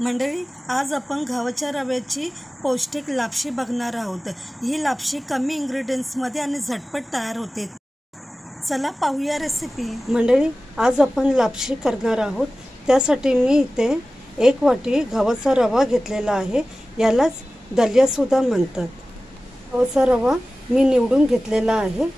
मंडळी, आज आपण गव्हाच्या रव्याची पौष्टिक लापशी बघणार आहोत। ही लापशी कमी इंग्रेडियंट्समध्ये आणि झटपट तयार होते। चला पाहूया रेसिपी। मंडळी, आज आपण लापशी करणार आहोत। त्यासाठी मी इथे 1 वाटी गव्हाचा रवा घेतलेला आहे। यालाच दलिया सुद्धा म्हणतात। गव्हाचा रवा मी निवडून घेतलेला आहे।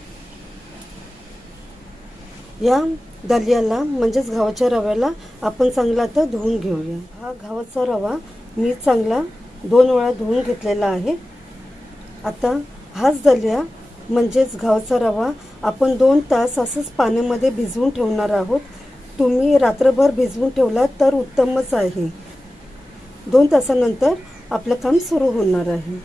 या दलियाला म्हणजेच गव्हाच्या रव्याला आपण चांगला आता धुवून घेऊया। हा गव्हाचा रवा मी चांगला 2 वेळा धुवून घेतलेला आहे। आता हाच दलिया म्हणजेच गव्हाचा रवा आपण 2 तास असंच पाण्यामध्ये भिजवून ठेवणार आहोत। तुम्ही रात्रभर भिजवून ठेवला तर उत्तमच आहे। 2 तासानंतर आपलं काम सुरू होणार आहे।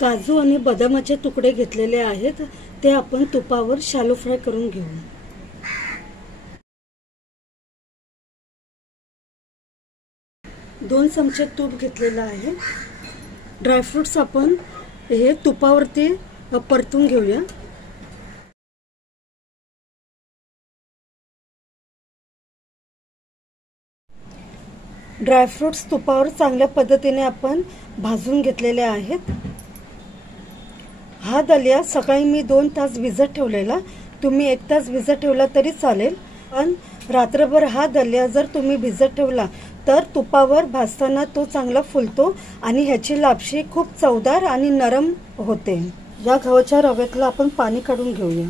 काजू आणि बदामाचे तुकडे घेतलेले आहेत, ते आपण तुपावर शॅलो फ्राय करून घेऊ। 2 चमचे तूप घेतलेलं आहे। ड्रायफ्रुट्स आपण हे तुपावरती परतून घेऊया। ड्रायफ्रुट्स तुपावर चांगल्या पद्धतीने आपण भाजून घेतलेले आहेत। हा दलिया सकाळी मी 2 तास भिजत ठेवलेला, तुम्ही 1 तास भिजत ठेवला तरी चालेल। पण रात्रभर हा दलिया जर तुम्ही भिजत ठेवला तर तुपावर भाजताना तो चांगला फुलतो आणि ह्याची लापशी खूप चवदार आणि नरम होते। या गव्हाच्या रव्यातलं आपण पाणी काढून घेऊया।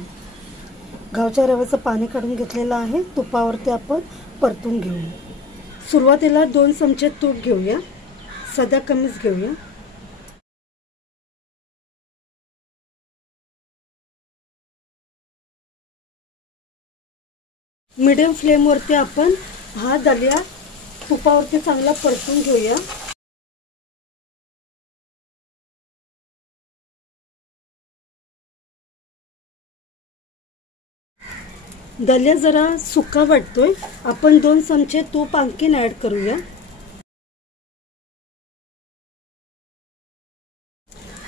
गव्हाच्या रव्याचं पाणी काढून घेतलेलं आहे, तुपावरती आपण परतून घेऊया। सुरुवातीला 2 चमचे तूप घेऊया, सध्या कमीच घेऊया। मीडियम फ्लेमवरती आपण हा दलिया तुपावरती चांगला परतून घेऊया। दलिया जरा सुका वाटतोय, आपण 2 चमचे तूप आणखीन ऍड करूया।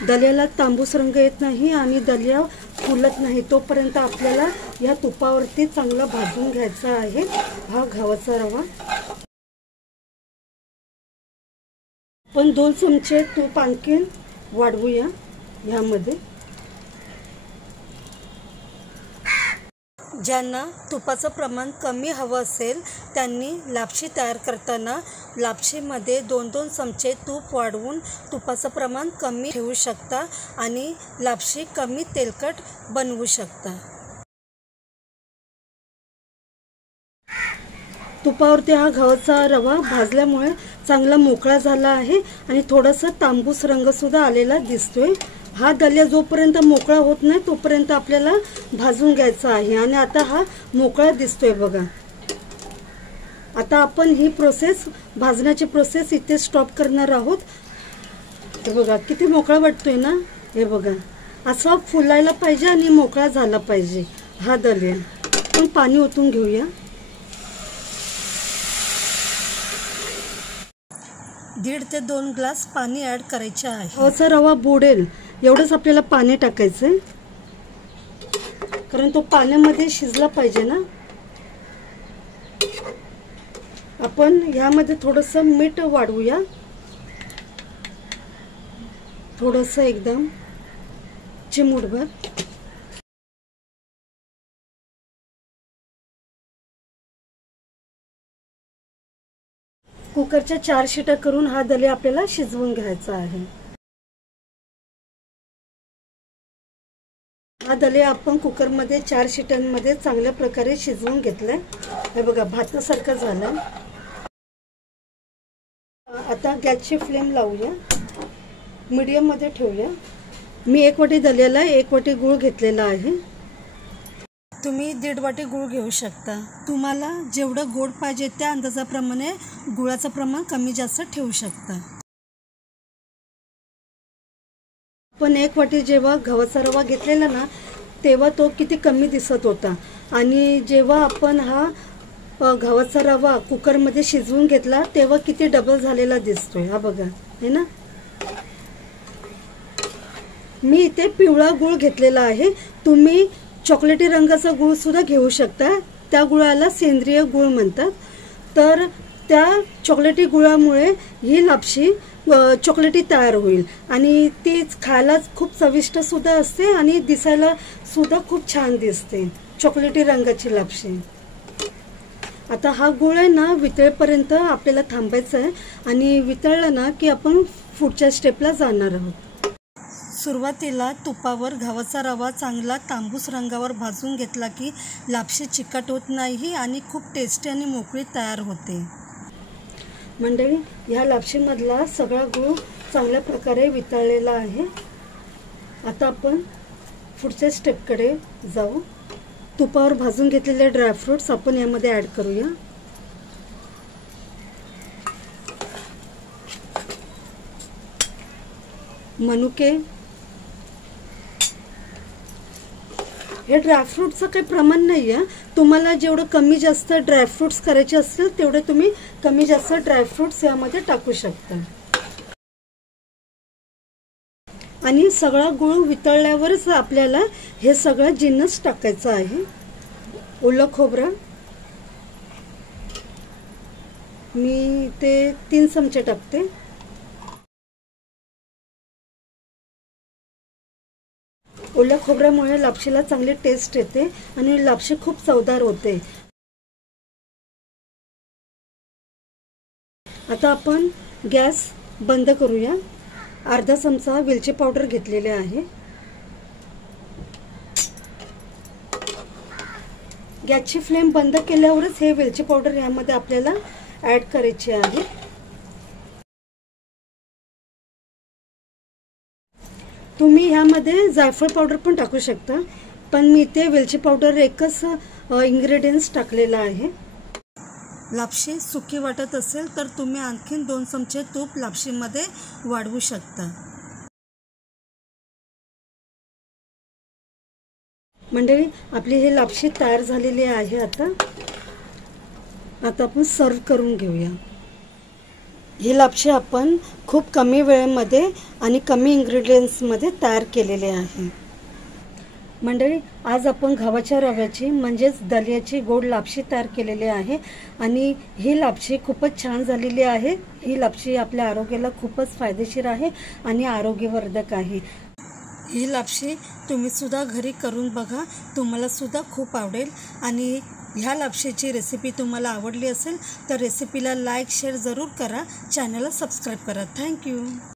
दलियाला तांबूस रंग येत नाही आणि दलिया फुलत नाही तोपर्यंत आपल्याला या तुपावरती चांगला भाजून घ्यायचा आहे हा गव्हाचा रवा। पण 2 चमचे तूप आणखीन वाढवूया यामध्ये। ज्यांना तुपाचं प्रमाण कमी हवं असेल त्यांनी लापशी तयार करताना लापशीमध्ये 2-2 चमचे तूप वाढवून तुपाचं प्रमाण कमी ठेवू शकता आणि लापशी कमी तेलकट बनवू शकता। तुपावरती हा गव्हाचा रवा भाजल्यामुळे चांगला मोकळा झाला आहे आणि थोडासा तांबूस रंग सुद्धा आलेला दिसतोय। हा दलिया जोपर्यंत मोकळा होत नाही तोपर्यंत आपल्याला भाजून घ्यायचा आहे आणि आता हा मोकळा दिसतोय बघा। आता आपण ही भाजण्याची प्रोसेस इथे स्टॉप करणार आहोत। हे बघा किती मोकळा वाटतोय ना, हे बघा असा फुलायला पाहिजे आणि मोकळा झाला पाहिजे हा दलिया। पण पाणी ओतून घेऊया। 1.5 ते 2 ग्लास पाणी ऍड करायचे आहे। गव्हाचा रवा बुडेल एवढंच आपल्याला पाणी टाकायचंय, कारण तो पाण्यामध्ये शिजला पाहिजे ना। आपण यामध्ये थोडंसं मीठ वाढवूया, थोडंसं एकदम चिमूटभर। कुकरच्या 4 शिट्या करून हा दलिया आपल्याला शिजवून घ्यायचा आहे। हा दलिया आपण कुकरमध्ये 4 शिट्यांमध्ये चांगल्या प्रकारे शिजवून घेतलाय। हे बघा भातासारखं झालं। आता गॅसची फ्लेम लावूया, मीडियम मध्ये ठेवूया। मी 1 वाटी दलियाला 1 वाटी गूळ घेतलेला आहे। तुम्ही 1.5 वाटी गूळ घेऊ शकता। तुम्हाला जेवढं गोड पाहिजे त्या अंदाजाप्रमाणे गुळाचं प्रमाण कमी जास्त ठेवू शकता। पण 1 वाटी जेव्हा गव्हाचा रवा घेतलेला ना तेव्हा तो किती कमी दिसत होता आणि जेव्हा आपण हा गव्हाचा रवा कुकरमध्ये शिजवून घेतला तेव्हा किती डबल झालेला दिसतोय, हा बघा, है ना. मी इथे पिवळा गूळ घेतलेला आहे. तुम्ही चॉकलेटी रंगाचा गूळ सुद्धा घेऊ शकता. त्या गुळाला सेंद्रिय गूळ म्हणतात. तर त्या चॉकलेटी गुळामुळे ही लापशी चॉकलेटी तयार होईल आणि ती खायला खूप चविष्ट सुद्धा असते आणि दिसायला सुद्धा खूप छान दिसते, चॉकलेटी रंगाची लापशी. आता हा गूळ आहे ना, वितळेपर्यंत आपल्याला थांबायचं आहे आणि वितळलं ना की आपण पुढच्या स्टेपला जाणार आहोत. सुरुवातीला तुपावर गव्हाचा रवा चांगला तांबूस रंगावर भाजून घेतला की लापशी चिकट होत नाही आणि खूप टेस्टी आणि मोकळी तयार होते. मंडळी, ह्या लापशीमधला सगळा गूळ चांगल्या प्रकारे वितळलेला आहे. आता आपण पुढच्या स्टेपकडे जाऊ. तुपावर भाजून घेतलेले ड्रायफ्रूट्स आपण यामध्ये ॲड करूया. मनुके. हे ड्रायफ्रूटचं काही प्रमाण नाही आहे. तुम्हाला जेवढं कमी जास्त ड्रायफ्रूट्स करायचे असतील तेवढे तुम्ही कमी जास्त ड्रायफ्रूट्स यामध्ये टाकू शकता. आणि सगळा गूळ वितळल्यावरच आपल्याला हे सगळं जिन्नस टाकायचं आहे. ओलं खोबरं मी ते 3 चमचे टाकते. ओल्या खोबऱ्यामुळे लापशीला चांगली टेस्ट येते आणि लापशी खूप चवदार होते. आता आपण गॅस बंद करूया. अर्धा चमचा वेलची पावडर घेतलेले आहे. गॅसची फ्लेम बंद केल्यावरच हे वेलची पावडर यामध्ये आपल्याला ॲड करायची आहे. तुम्ही ह्यामध्ये जायफळ पावडर पण टाकू शकता, पण मी इथे वेलची पावडर एकच इंग्रेडियंट्स टाकलेला आहे. लापशी सुकी वाटत असेल तर तुम्ही आणखीन 2 चमचे तूप लापशीमध्ये वाढवू शकता. मंडळी, आपली ही लापशी तयार झालेली आहे. आता आपण सर्व करून घेऊया. ही लापशी आपण खूप कमी वेळेमध्ये आणि कमी इंग्रेडियंट्समध्ये तयार केलेले आहे. मंडळी, आज आपण गव्हाच्या रव्याची म्हणजेच दलियाची गोड लापशी तयार केलेली आहे आणि ही लापशी खूपच छान झालेली आहे. ही लापशी आपल्या आरोग्याला खूपच फायदेशीर आहे आणि आरोग्यवर्धक आहे. ही लापशी तुम्ही सुद्धा घरी करून बघा, तुम्हाला सुद्धा खूप आवडेल. आणि ह्या लापशीची रेसिपी तुम्हाला आवडली असेल तर रेसिपीला लाईक शेअर जरूर करा. चॅनलला सबस्क्राईब करा. थँक्यू.